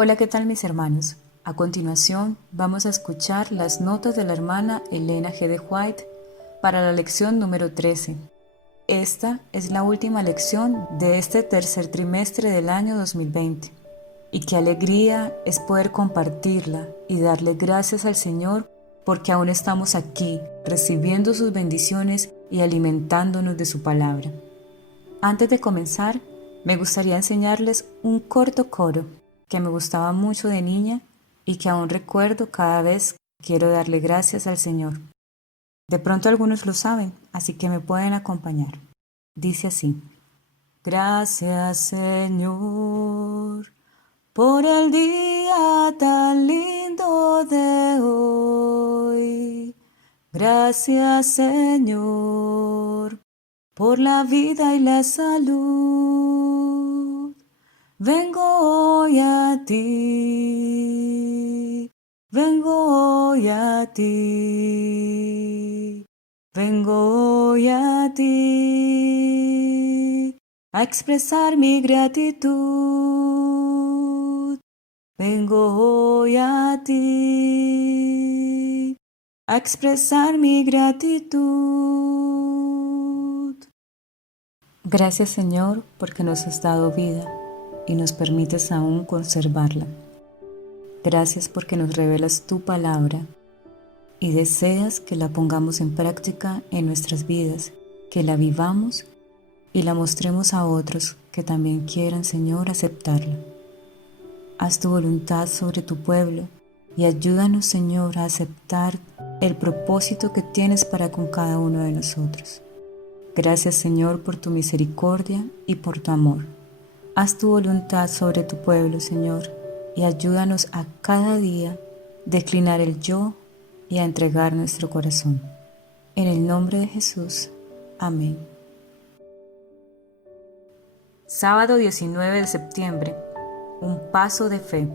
Hola, ¿qué tal mis hermanos? A continuación vamos a escuchar las notas de la hermana Elena G. de White para la lección número 13. Esta es la última lección de este tercer trimestre del año 2020. Y qué alegría es poder compartirla y darle gracias al Señor porque aún estamos aquí recibiendo sus bendiciones y alimentándonos de su palabra. Antes de comenzar, me gustaría enseñarles un corto coro que me gustaba mucho de niña y que aún recuerdo cada vez que quiero darle gracias al Señor. De pronto algunos lo saben, así que me pueden acompañar. Dice así: Gracias, Señor, por el día tan lindo de hoy. Gracias, Señor, por la vida y la salud. Vengo hoy a ti, vengo hoy a ti, vengo hoy a ti, a expresar mi gratitud. Vengo hoy a ti, a expresar mi gratitud. Gracias, Señor, porque nos has dado vida y nos permites aún conservarla. Gracias porque nos revelas tu palabra y deseas que la pongamos en práctica en nuestras vidas, que la vivamos y la mostremos a otros que también quieran, Señor, aceptarla. Haz tu voluntad sobre tu pueblo y ayúdanos, Señor, a aceptar el propósito que tienes para con cada uno de nosotros. Gracias, Señor, por tu misericordia y por tu amor. Haz tu voluntad sobre tu pueblo, Señor, y ayúdanos a cada día declinar el yo y a entregar nuestro corazón. En el nombre de Jesús. Amén. Sábado 19 de septiembre. Un paso de fe.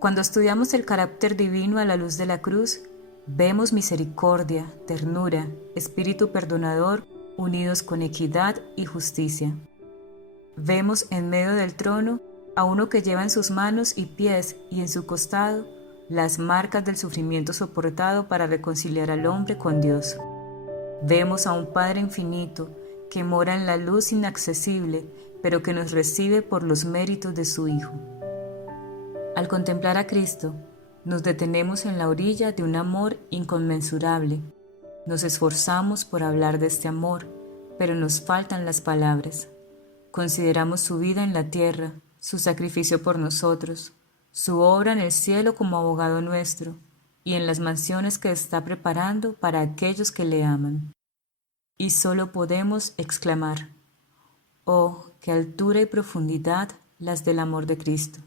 Cuando estudiamos el carácter divino a la luz de la cruz, vemos misericordia, ternura, espíritu perdonador, unidos con equidad y justicia. Vemos en medio del trono a uno que lleva en sus manos y pies y en su costado las marcas del sufrimiento soportado para reconciliar al hombre con Dios. Vemos a un Padre infinito que mora en la luz inaccesible, pero que nos recibe por los méritos de su Hijo. Al contemplar a Cristo, nos detenemos en la orilla de un amor inconmensurable. Nos esforzamos por hablar de este amor, pero nos faltan las palabras. Consideramos su vida en la tierra, su sacrificio por nosotros, su obra en el cielo como abogado nuestro y en las mansiones que está preparando para aquellos que le aman. Y solo podemos exclamar: ¡oh, qué altura y profundidad las del amor de Cristo!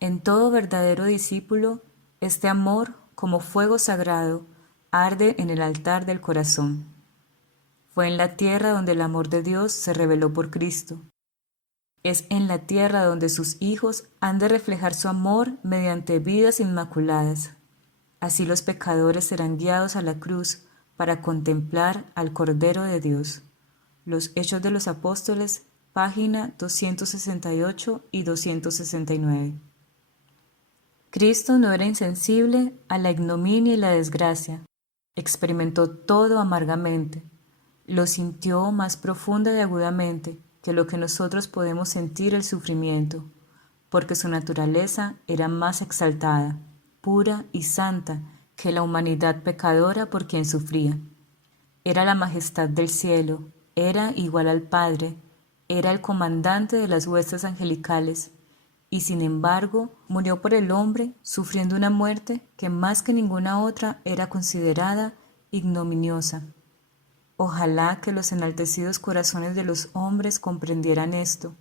En todo verdadero discípulo, este amor, como fuego sagrado, arde en el altar del corazón. Fue en la tierra donde el amor de Dios se reveló por Cristo. Es en la tierra donde sus hijos han de reflejar su amor mediante vidas inmaculadas. Así los pecadores serán guiados a la cruz para contemplar al Cordero de Dios. Los Hechos de los Apóstoles, página 268 y 269. Cristo no era insensible a la ignominia y la desgracia. Experimentó todo amargamente. Lo sintió más profunda y agudamente que lo que nosotros podemos sentir el sufrimiento, porque su naturaleza era más exaltada, pura y santa que la humanidad pecadora por quien sufría. Era la majestad del cielo, era igual al Padre, era el comandante de las huestes angelicales, y sin embargo murió por el hombre sufriendo una muerte que más que ninguna otra era considerada ignominiosa. Ojalá que los enaltecidos corazones de los hombres comprendieran esto.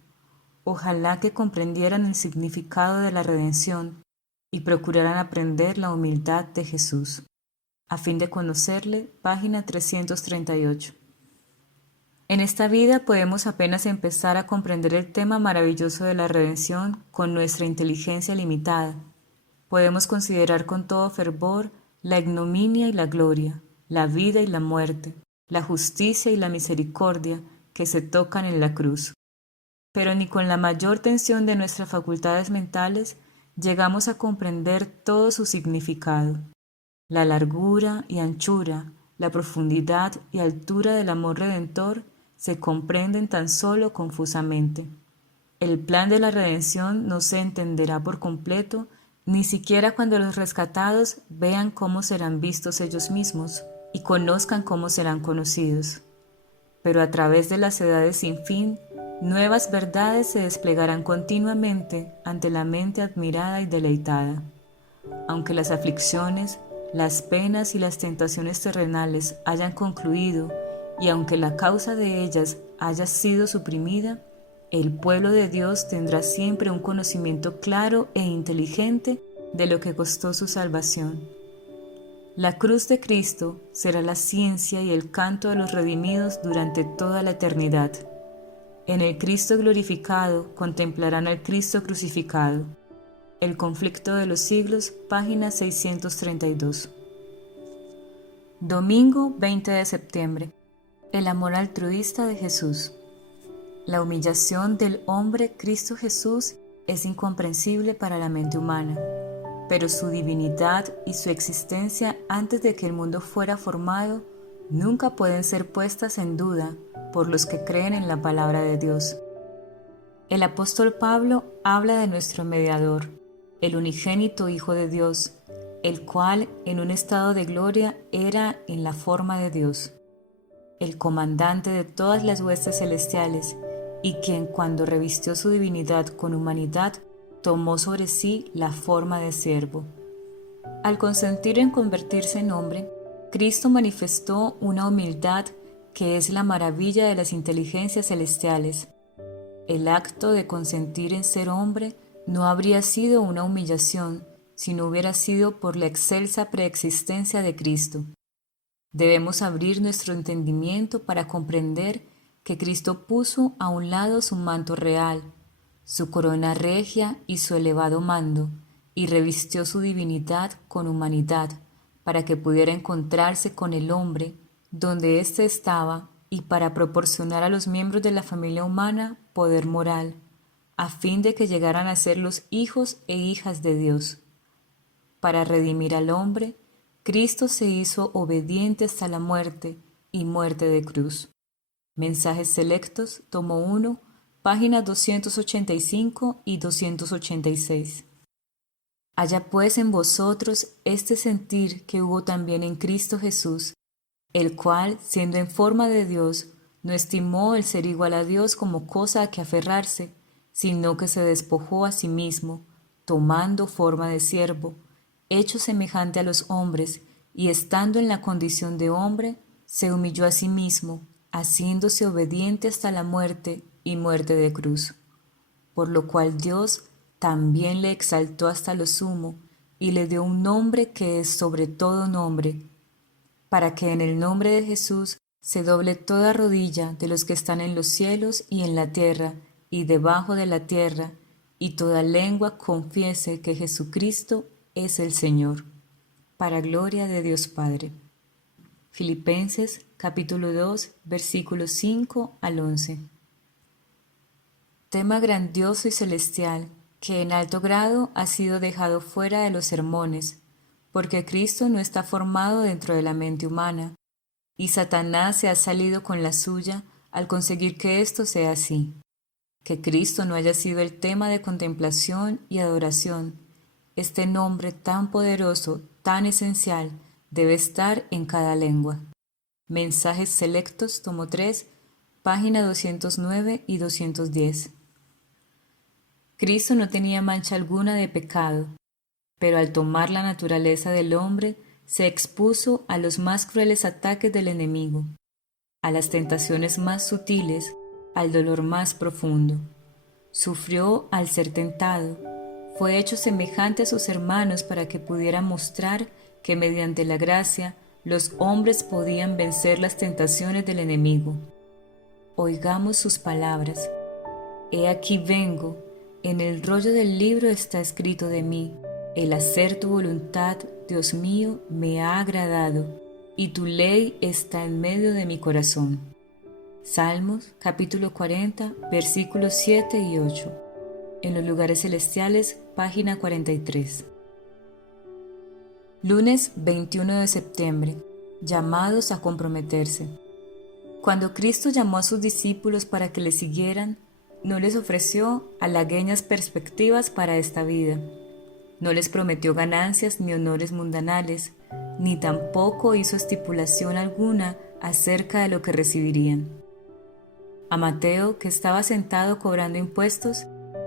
Ojalá que comprendieran el significado de la redención y procuraran aprender la humildad de Jesús. A fin de conocerle, página 338. En esta vida podemos apenas empezar a comprender el tema maravilloso de la redención con nuestra inteligencia limitada. Podemos considerar con todo fervor la ignominia y la gloria, la vida y la muerte, la justicia y la misericordia que se tocan en la cruz. pero ni con la mayor tensión de nuestras facultades mentales llegamos a comprender todo su significado. La largura y anchura, la profundidad y altura del amor redentor se comprenden tan solo confusamente. El plan de la redención no se entenderá por completo, ni siquiera cuando los rescatados vean cómo serán vistos ellos mismos y conozcan cómo serán conocidos. Pero a través de las edades sin fin, nuevas verdades se desplegarán continuamente ante la mente admirada y deleitada. Aunque las aflicciones, las penas y las tentaciones terrenales hayan concluido y aunque la causa de ellas haya sido suprimida, el pueblo de Dios tendrá siempre un conocimiento claro e inteligente de lo que costó su salvación. La cruz de Cristo será la ciencia y el canto de los redimidos durante toda la eternidad. En el Cristo glorificado contemplarán al Cristo crucificado. El conflicto de los siglos, página 632. Domingo 20 de septiembre. El amor altruista de Jesús. La humillación del hombre Cristo Jesús es incomprensible para la mente humana, pero su divinidad y su existencia antes de que el mundo fuera formado nunca pueden ser puestas en duda por los que creen en la palabra de Dios. El apóstol Pablo habla de nuestro mediador, el unigénito Hijo de Dios, el cual en un estado de gloria era en la forma de Dios, el comandante de todas las huestes celestiales, y quien cuando revistió su divinidad con humanidad, tomó sobre sí la forma de siervo. Al consentir en convertirse en hombre, Cristo manifestó una humildad que es la maravilla de las inteligencias celestiales. El acto de consentir en ser hombre no habría sido una humillación si no hubiera sido por la excelsa preexistencia de Cristo. Debemos abrir nuestro entendimiento para comprender que Cristo puso a un lado su manto real, su corona regia y su elevado mando, y revistió su divinidad con humanidad, para que pudiera encontrarse con el hombre donde éste estaba y para proporcionar a los miembros de la familia humana poder moral, a fin de que llegaran a ser los hijos e hijas de Dios. Para redimir al hombre, Cristo se hizo obediente hasta la muerte y muerte de cruz. Mensajes selectos, tomo 1, páginas 285 y 286. Haya pues en vosotros este sentir que hubo también en Cristo Jesús, el cual, siendo en forma de Dios, no estimó el ser igual a Dios como cosa a que aferrarse, sino que se despojó a sí mismo, tomando forma de siervo, hecho semejante a los hombres, y estando en la condición de hombre, se humilló a sí mismo, haciéndose obediente hasta la muerte y muerte de cruz. Por lo cual Dios también le exaltó hasta lo sumo, y le dio un nombre que es sobre todo nombre, para que en el nombre de Jesús se doble toda rodilla de los que están en los cielos y en la tierra y debajo de la tierra, y toda lengua confiese que Jesucristo es el Señor, para gloria de Dios Padre. Filipenses capítulo 2, versículos 5 al 11. Tema grandioso y celestial que en alto grado ha sido dejado fuera de los sermones, porque Cristo no está formado dentro de la mente humana, y Satanás se ha salido con la suya al conseguir que esto sea así, que Cristo no haya sido el tema de contemplación y adoración. Este nombre tan poderoso, tan esencial, debe estar en cada lengua. Mensajes selectos, tomo 3, página 209 y 210. Cristo no tenía mancha alguna de pecado, pero al tomar la naturaleza del hombre, se expuso a los más crueles ataques del enemigo, a las tentaciones más sutiles, al dolor más profundo. Sufrió al ser tentado, fue hecho semejante a sus hermanos para que pudiera mostrar que mediante la gracia los hombres podían vencer las tentaciones del enemigo. Oigamos sus palabras. He aquí vengo, en el rollo del libro está escrito de mí, el hacer tu voluntad, Dios mío, me ha agradado, y tu ley está en medio de mi corazón. Salmos capítulo 40, versículos 7 y 8. En los lugares celestiales, página 43. Lunes 21 de septiembre. Llamados a comprometerse. Cuando Cristo llamó a sus discípulos para que le siguieran, no les ofreció halagüeñas perspectivas para esta vida. No les prometió ganancias ni honores mundanales, ni tampoco hizo estipulación alguna acerca de lo que recibirían. A Mateo, que estaba sentado cobrando impuestos,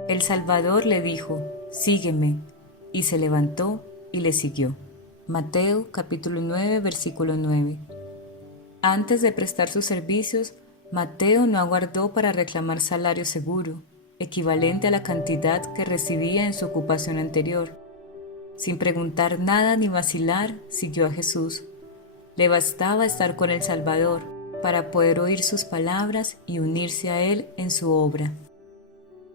el Salvador le dijo: «Sígueme», y se levantó y le siguió. Mateo capítulo 9, versículo 9. Antes de prestar sus servicios, Mateo no aguardó para reclamar salario seguro, equivalente a la cantidad que recibía en su ocupación anterior. Sin preguntar nada ni vacilar, siguió a Jesús. Le bastaba estar con el Salvador para poder oír sus palabras y unirse a Él en su obra.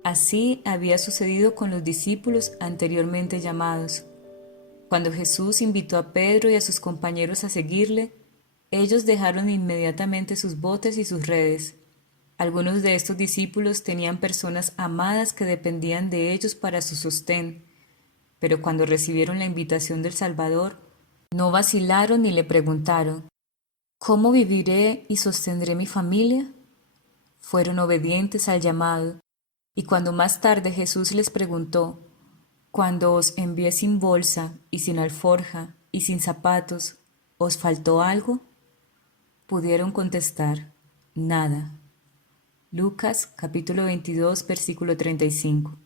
Así había sucedido con los discípulos anteriormente llamados. Cuando Jesús invitó a Pedro y a sus compañeros a seguirle, ellos dejaron inmediatamente sus botes y sus redes. Algunos de estos discípulos tenían personas amadas que dependían de ellos para su sostén, pero cuando recibieron la invitación del Salvador, no vacilaron ni le preguntaron: «¿Cómo viviré y sostendré mi familia?». Fueron obedientes al llamado, y cuando más tarde Jesús les preguntó: «Cuando os envié sin bolsa y sin alforja y sin zapatos, ¿os faltó algo?», pudieron contestar: «Nada». Lucas capítulo 22, versículo 35.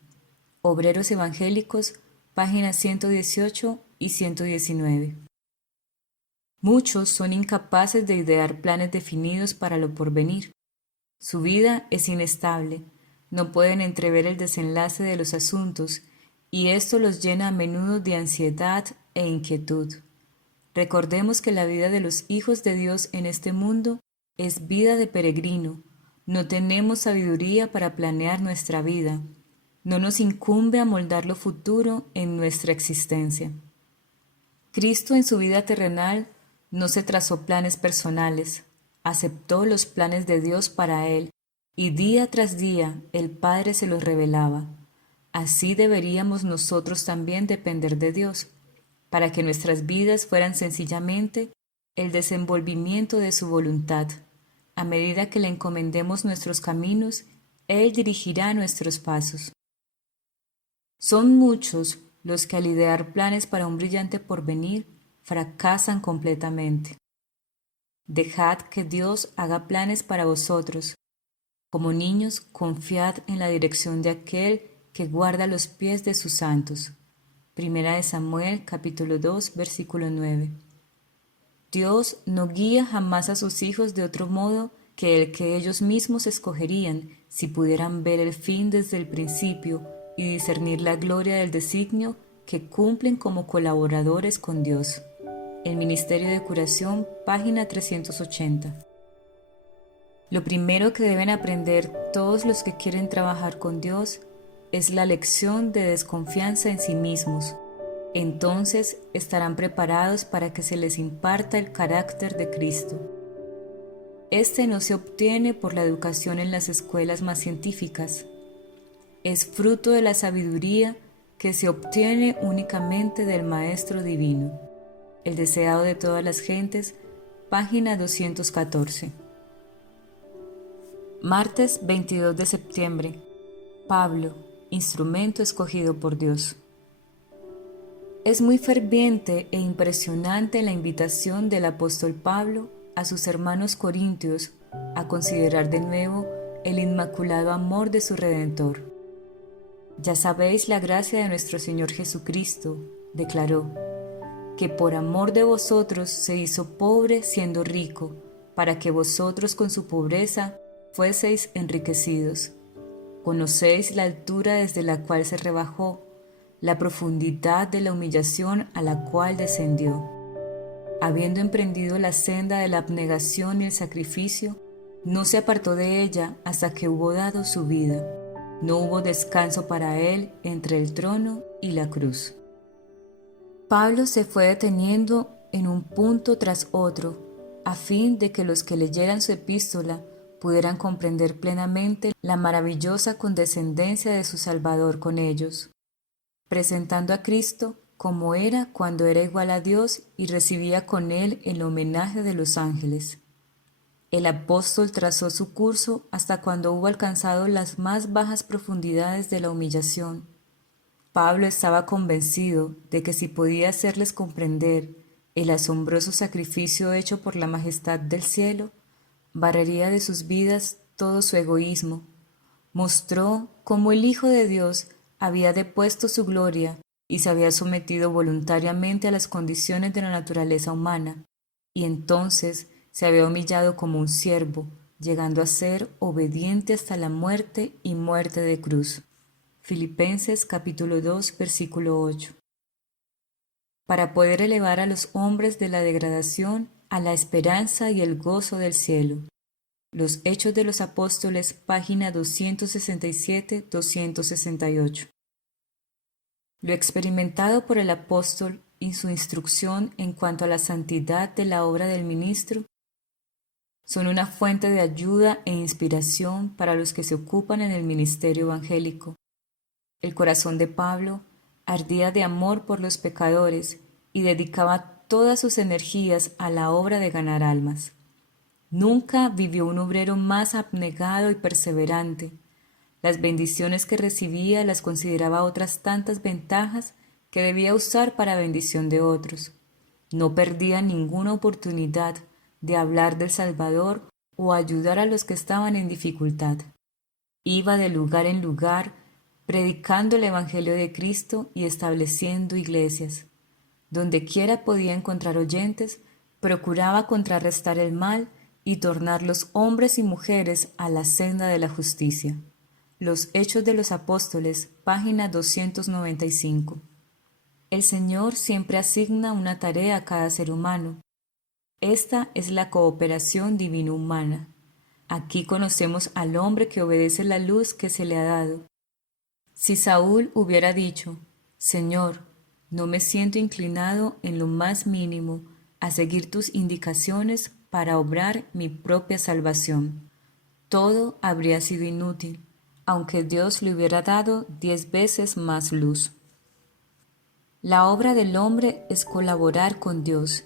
Obreros Evangélicos, páginas 118 y 119. Muchos son incapaces de idear planes definidos para lo porvenir. Su vida es inestable, no pueden entrever el desenlace de los asuntos, y esto los llena a menudo de ansiedad e inquietud. Recordemos que la vida de los hijos de Dios en este mundo es vida de peregrino. No tenemos sabiduría para planear nuestra vida. No nos incumbe amoldar lo futuro en nuestra existencia. Cristo en su vida terrenal no se trazó planes personales, aceptó los planes de Dios para él, y día tras día el Padre se los revelaba. Así deberíamos nosotros también depender de Dios, para que nuestras vidas fueran sencillamente el desenvolvimiento de su voluntad. A medida que le encomendemos nuestros caminos, Él dirigirá nuestros pasos. Son muchos los que al idear planes para un brillante porvenir fracasan completamente. Dejad que Dios haga planes para vosotros. Como niños, confiad en la dirección de aquel que guarda los pies de sus santos. Primera de Samuel, capítulo 2, versículo 9. Dios no guía jamás a sus hijos de otro modo que el que ellos mismos escogerían si pudieran ver el fin desde el principio y discernir la gloria del designio que cumplen como colaboradores con Dios. El Ministerio de Curación, página 380. Lo primero que deben aprender todos los que quieren trabajar con Dios es la lección de desconfianza en sí mismos. Entonces estarán preparados para que se les imparta el carácter de Cristo. Este no se obtiene por la educación en las escuelas más científicas. Es fruto de la sabiduría que se obtiene únicamente del Maestro Divino. El deseado de todas las gentes, página 214. Martes 22 de septiembre. Pablo, instrumento escogido por Dios. Es muy ferviente e impresionante la invitación del apóstol Pablo a sus hermanos corintios a considerar de nuevo el inmaculado amor de su Redentor. «Ya sabéis la gracia de nuestro Señor Jesucristo», declaró, «que por amor de vosotros se hizo pobre siendo rico, para que vosotros con su pobreza fueseis enriquecidos. Conocéis la altura desde la cual se rebajó, la profundidad de la humillación a la cual descendió. Habiendo emprendido la senda de la abnegación y el sacrificio, no se apartó de ella hasta que hubo dado su vida. No hubo descanso para él entre el trono y la cruz». Pablo se fue deteniendo en un punto tras otro, a fin de que los que leyeran su epístola pudieran comprender plenamente la maravillosa condescendencia de su Salvador con ellos, presentando a Cristo como era cuando era igual a Dios y recibía con él el homenaje de los ángeles. El apóstol trazó su curso hasta cuando hubo alcanzado las más bajas profundidades de la humillación. Pablo estaba convencido de que si podía hacerles comprender el asombroso sacrificio hecho por la majestad del cielo, barrería de sus vidas todo su egoísmo. Mostró cómo el Hijo de Dios había depuesto su gloria y se había sometido voluntariamente a las condiciones de la naturaleza humana, y entonces se había humillado como un siervo, llegando a ser obediente hasta la muerte y muerte de cruz. Filipenses capítulo 2, versículo 8. Para poder elevar a los hombres de la degradación a la esperanza y el gozo del cielo. Los Hechos de los Apóstoles, página 267-268. Lo experimentado por el apóstol y su instrucción en cuanto a la santidad de la obra del ministro son una fuente de ayuda e inspiración para los que se ocupan en el ministerio evangélico. El corazón de Pablo ardía de amor por los pecadores y dedicaba todas sus energías a la obra de ganar almas. Nunca vivió un obrero más abnegado y perseverante. Las bendiciones que recibía las consideraba otras tantas ventajas que debía usar para bendición de otros. No perdía ninguna oportunidad de hablar del Salvador o ayudar a los que estaban en dificultad. Iba de lugar en lugar, predicando el Evangelio de Cristo y estableciendo iglesias. Donde quiera podía encontrar oyentes, procuraba contrarrestar el mal y tornar los hombres y mujeres a la senda de la justicia. Los Hechos de los Apóstoles, página 295. El Señor siempre asigna una tarea a cada ser humano. Esta es la cooperación divino-humana. Aquí conocemos al hombre que obedece la luz que se le ha dado. Si Saúl hubiera dicho, Señor, no me siento inclinado en lo más mínimo a seguir tus indicaciones para obrar mi propia salvación, todo habría sido inútil, aunque Dios le hubiera dado 10 veces más luz. La obra del hombre es colaborar con Dios,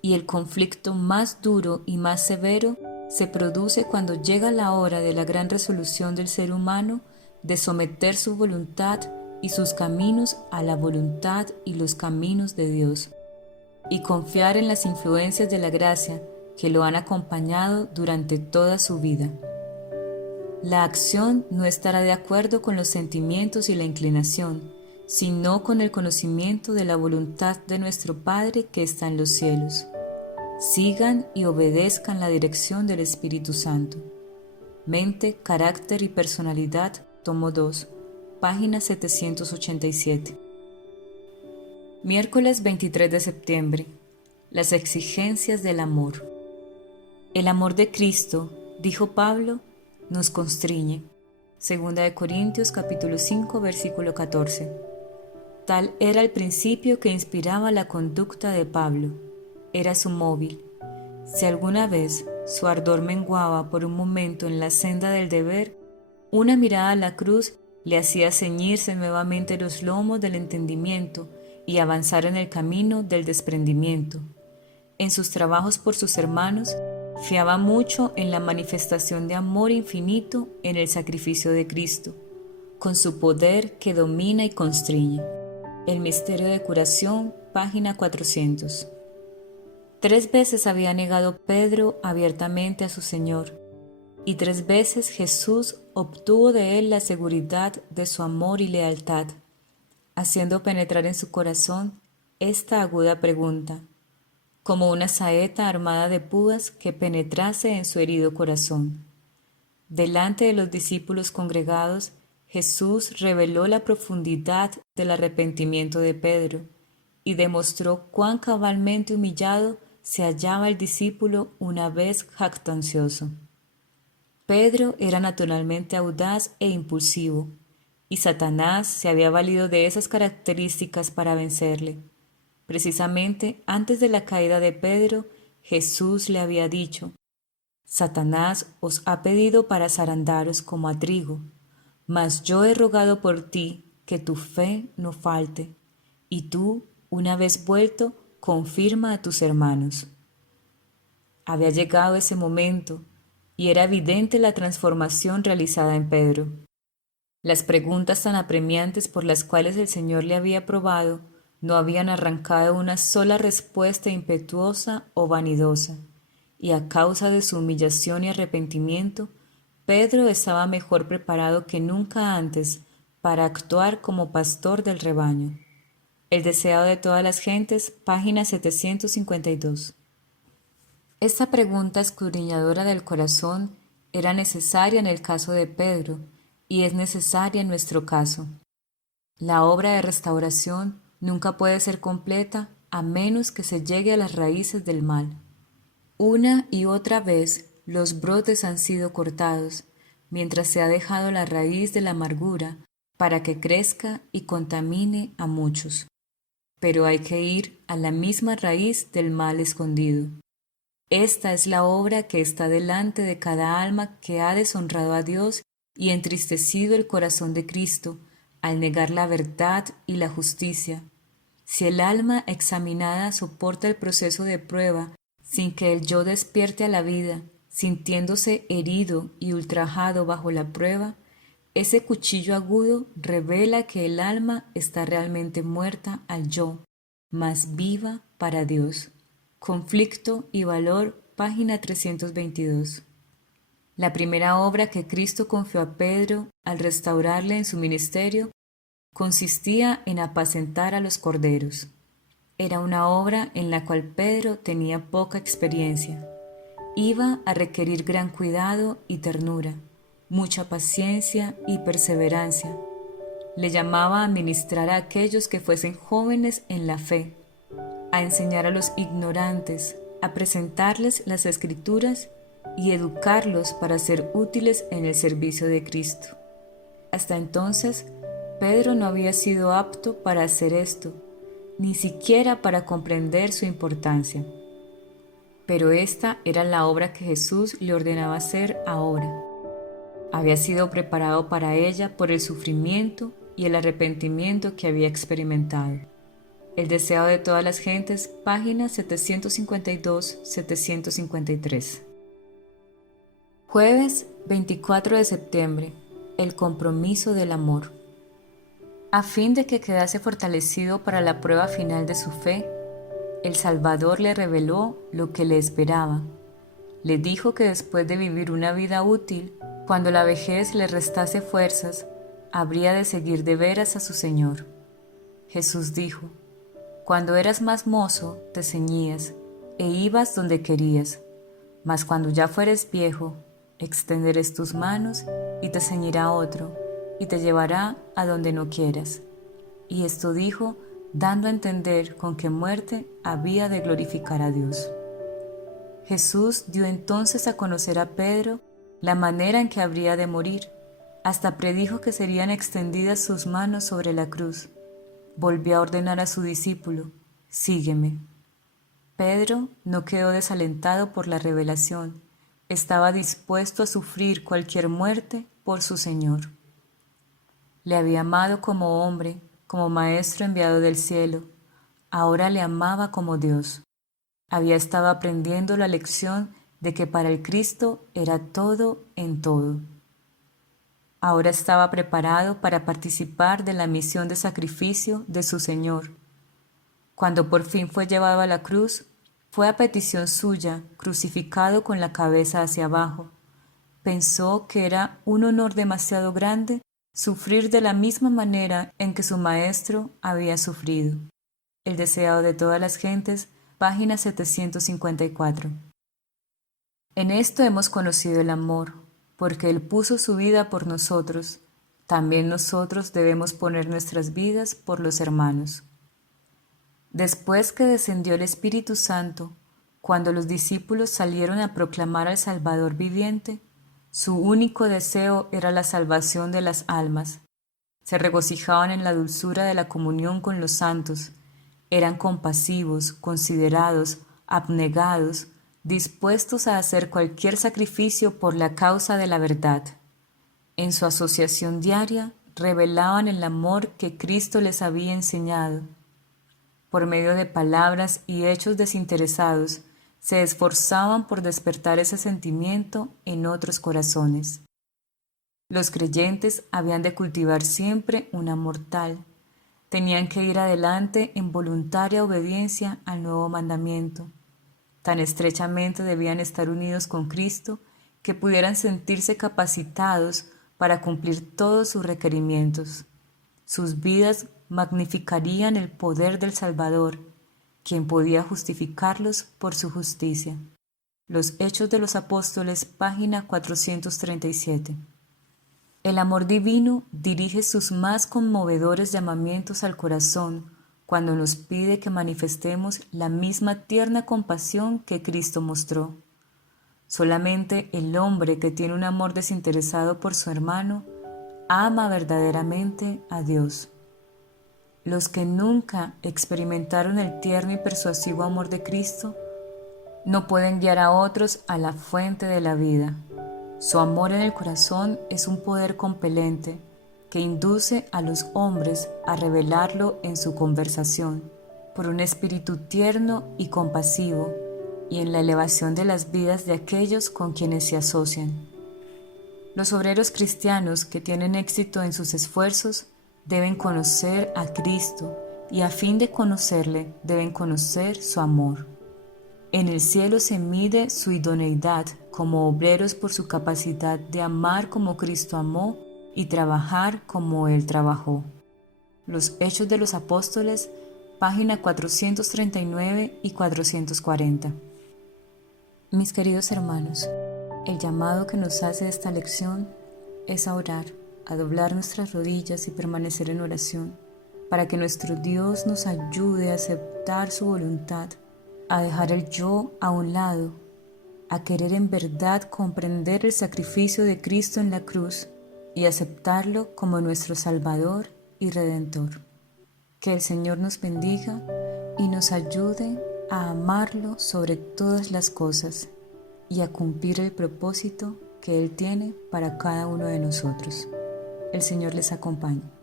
y el conflicto más duro y más severo se produce cuando llega la hora de la gran resolución del ser humano de someter su voluntad y sus caminos a la voluntad y los caminos de Dios, y confiar en las influencias de la gracia que lo han acompañado durante toda su vida. La acción no estará de acuerdo con los sentimientos y la inclinación, sino con el conocimiento de la voluntad de nuestro Padre que está en los cielos. Sigan y obedezcan la dirección del Espíritu Santo. Mente, carácter y personalidad, tomo 2, página 787. Miércoles 23 de septiembre. Las exigencias del amor. El amor de Cristo, dijo Pablo, nos constriñe. Segunda de Corintios capítulo 5 versículo 14. Tal era el principio que inspiraba la conducta de Pablo. Era su móvil. Si alguna vez su ardor menguaba por un momento en la senda del deber, una mirada a la cruz le hacía ceñirse nuevamente los lomos del entendimiento y avanzar en el camino del desprendimiento. En sus trabajos por sus hermanos, fiaba mucho en la manifestación de amor infinito en el sacrificio de Cristo, con su poder que domina y constriñe. El misterio de curación, página 400. 3 veces había negado Pedro abiertamente a su Señor, y 3 veces Jesús obtuvo de él la seguridad de su amor y lealtad, haciendo penetrar en su corazón esta aguda pregunta, como una saeta armada de púas que penetrase en su herido corazón. Delante de los discípulos congregados, Jesús reveló la profundidad del arrepentimiento de Pedro y demostró cuán cabalmente humillado se hallaba el discípulo una vez jactancioso. Pedro era naturalmente audaz e impulsivo, y Satanás se había valido de esas características para vencerle. Precisamente antes de la caída de Pedro, Jesús le había dicho, Satanás os ha pedido para zarandaros como a trigo, mas yo he rogado por ti que tu fe no falte, y tú, una vez vuelto, confirma a tus hermanos. Había llegado ese momento, y era evidente la transformación realizada en Pedro. Las preguntas tan apremiantes por las cuales el Señor le había probado no habían arrancado una sola respuesta impetuosa o vanidosa, y a causa de su humillación y arrepentimiento, Pedro estaba mejor preparado que nunca antes para actuar como pastor del rebaño. El deseado de todas las gentes, página 752. Esta pregunta escudriñadora del corazón era necesaria en el caso de Pedro y es necesaria en nuestro caso. La obra de restauración nunca puede ser completa a menos que se llegue a las raíces del mal. Una y otra vez los brotes han sido cortados, mientras se ha dejado la raíz de la amargura para que crezca y contamine a muchos. Pero hay que ir a la misma raíz del mal escondido. Esta es la obra que está delante de cada alma que ha deshonrado a Dios y entristecido el corazón de Cristo al negar la verdad y la justicia. Si el alma examinada soporta el proceso de prueba sin que el yo despierte a la vida, sintiéndose herido y ultrajado bajo la prueba, ese cuchillo agudo revela que el alma está realmente muerta al yo, mas viva para Dios. Conflicto y valor, página 322. La primera obra que Cristo confió a Pedro al restaurarle en su ministerio consistía en apacentar a los corderos. Era una obra en la cual Pedro tenía poca experiencia. Iba a requerir gran cuidado y ternura, mucha paciencia y perseverancia. Le llamaba a ministrar a aquellos que fuesen jóvenes en la fe, a enseñar a los ignorantes, a presentarles las Escrituras y educarlos para ser útiles en el servicio de Cristo. Hasta entonces, Pedro no había sido apto para hacer esto, ni siquiera para comprender su importancia. Pero esta era la obra que Jesús le ordenaba hacer ahora. Había sido preparado para ella por el sufrimiento y el arrepentimiento que había experimentado. El deseado de todas las gentes, páginas 752-753. Jueves 24 de septiembre. El compromiso del amor. A fin de que quedase fortalecido para la prueba final de su fe, el Salvador le reveló lo que le esperaba. Le dijo que después de vivir una vida útil, cuando la vejez le restase fuerzas, habría de seguir de veras a su Señor. Jesús dijo: cuando eras más mozo, te ceñías e ibas donde querías, mas cuando ya fueres viejo, extenderás tus manos y te ceñirá otro, y te llevará a donde no quieras. Y esto dijo, dando a entender con qué muerte había de glorificar a Dios. Jesús dio entonces a conocer a Pedro la manera en que habría de morir, hasta predijo que serían extendidas sus manos sobre la cruz. Volvió a ordenar a su discípulo: sígueme. Pedro no quedó desalentado por la revelación, estaba dispuesto a sufrir cualquier muerte por su Señor. Le había amado como hombre, como maestro enviado del cielo, ahora le amaba como Dios. Había estado aprendiendo la lección de que para el Cristo era todo en todo. Ahora estaba preparado para participar de la misión de sacrificio de su Señor. Cuando por fin fue llevado a la cruz, fue a petición suya, crucificado con la cabeza hacia abajo. Pensó que era un honor demasiado grande sufrir de la misma manera en que su Maestro había sufrido. El deseado de todas las gentes, página 754. En esto hemos conocido el amor, porque Él puso su vida por nosotros. También nosotros debemos poner nuestras vidas por los hermanos. Después que descendió el Espíritu Santo, cuando los discípulos salieron a proclamar al Salvador viviente, su único deseo era la salvación de las almas. Se regocijaban en la dulzura de la comunión con los santos, eran compasivos, considerados, abnegados, dispuestos a hacer cualquier sacrificio por la causa de la verdad. En su asociación diaria revelaban el amor que Cristo les había enseñado. Por medio de palabras y hechos desinteresados, se esforzaban por despertar ese sentimiento en otros corazones. Los creyentes habían de cultivar siempre un amor tal. Tenían que ir adelante en voluntaria obediencia al nuevo mandamiento. Tan estrechamente debían estar unidos con Cristo que pudieran sentirse capacitados para cumplir todos sus requerimientos. Sus vidas magnificarían el poder del Salvador, quien podía justificarlos por su justicia. Los Hechos de los Apóstoles, página 437. El amor divino dirige sus más conmovedores llamamientos al corazón cuando nos pide que manifestemos la misma tierna compasión que Cristo mostró. Solamente el hombre que tiene un amor desinteresado por su hermano ama verdaderamente a Dios. Los que nunca experimentaron el tierno y persuasivo amor de Cristo no pueden guiar a otros a la fuente de la vida. Su amor en el corazón es un poder compelente que induce a los hombres a revelarlo en su conversación, por un espíritu tierno y compasivo, y en la elevación de las vidas de aquellos con quienes se asocian. Los obreros cristianos que tienen éxito en sus esfuerzos deben conocer a Cristo y a fin de conocerle deben conocer su amor. En el cielo se mide su idoneidad como obreros por su capacidad de amar como Cristo amó y trabajar como Él trabajó. Los Hechos de los Apóstoles, página 439 y 440. Mis queridos hermanos, el llamado que nos hace esta lección es a orar, a doblar nuestras rodillas y permanecer en oración, para que nuestro Dios nos ayude a aceptar su voluntad, a dejar el yo a un lado, a querer en verdad comprender el sacrificio de Cristo en la cruz y aceptarlo como nuestro Salvador y Redentor. Que el Señor nos bendiga y nos ayude a amarlo sobre todas las cosas y a cumplir el propósito que Él tiene para cada uno de nosotros. El Señor les acompañe.